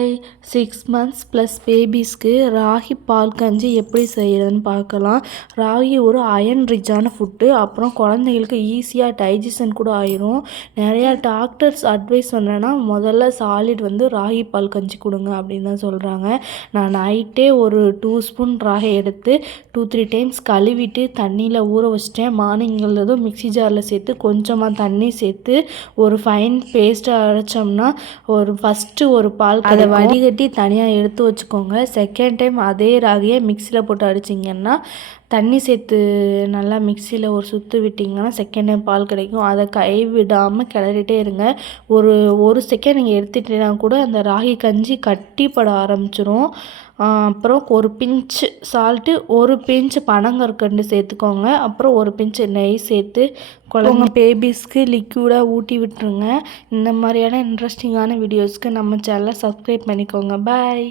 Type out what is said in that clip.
Hi 6 months plus பேபிஸ்க்கு ragi பால் கஞ்சி எப்படி செய்கிறதுன்னு பார்க்கலாம். ராகி ஒரு அயன் ரிச்சான ஃபுட்டு. அப்புறம் குழந்தைங்களுக்கு ஈஸியாக டைஜஷன் கூட ஆயிரும். நிறையா டாக்டர்ஸ் அட்வைஸ் பண்ணேன்னா முதல்ல சாலிட் ராகி பால் கஞ்சி கொடுங்க அப்படின்னு தான் சொல்கிறாங்க. நான் நைட்டே ஒரு 2 ஸ்பூன் ராகி எடுத்து 2-3 டைம்ஸ் கழுவிட்டு தண்ணியில் ஊற வச்சிட்டேன். மார்னிங்கிறதும் மிக்ஸி ஜாரில் சேர்த்து கொஞ்சமாக தண்ணி சேர்த்து ஒரு ஃபைன் பேஸ்ட்டாக அரைச்சோம்னா ஃபஸ்ட்டு ஒரு பால் அதை வடிகட்டி தனியாக எடுத்து வச்சுக்கோங்க. செகண்ட் டைம் அதே ராகியை மிக்சியில் போட்டு அடிச்சிங்கன்னா தண்ணி சேர்த்து நல்லா மிக்சியில் ஒரு சுற்று விட்டிங்கன்னா செகண்ட் டைம் பால் கிடைக்கும். அதை கைவிடாமல் கிளறிட்டே இருங்க. ஒரு செகண்ட் நீங்கள் எடுத்துட்டீங்கன்னா கூட அந்த ராகி கஞ்சி கட்டிப்பட ஆரம்பிச்சிரும். அப்புறம் ஒரு பிஞ்சு சால்ட்டு, ஒரு பிஞ்சு பனங்கற்கண்டு சேர்த்துக்கோங்க. அப்புறம் ஒரு பிஞ்சு நெய் சேர்த்து குழந்தை பேபிஸ்க்கு லிக்யூடாக ஊட்டி விட்டுருங்க. இந்த மாதிரியான இன்ட்ரெஸ்டிங்கான வீடியோஸ்க்கு நம்ம சேனலை சப்ஸ்கிரைப் பண்ணிக்கோங்க. பாய்.